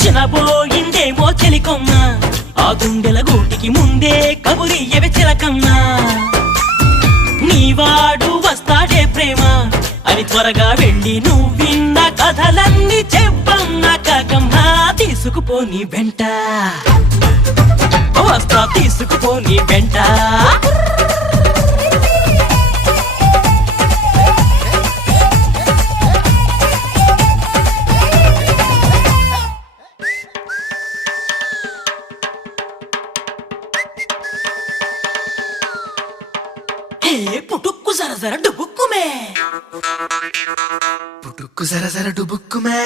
చినబోయిందేమో చెలికొమ్మ ఆ గుండెల గూటికి ముందే కబురియవే చిలకమ్మ నీవాడు వస్తాడే ప్రేమ అని త్వరగా వెళ్ళి నువ్వు విన్న కథలన్నీ చెప్పమ్మ కాకమ్మ తీసుకుపోని వెంట వస్తా తీసుకుపోని వెంట పుటుక్కు జర జర డుబుక్కుమే పుట్టుక్కు జర జర డుబుక్కుమే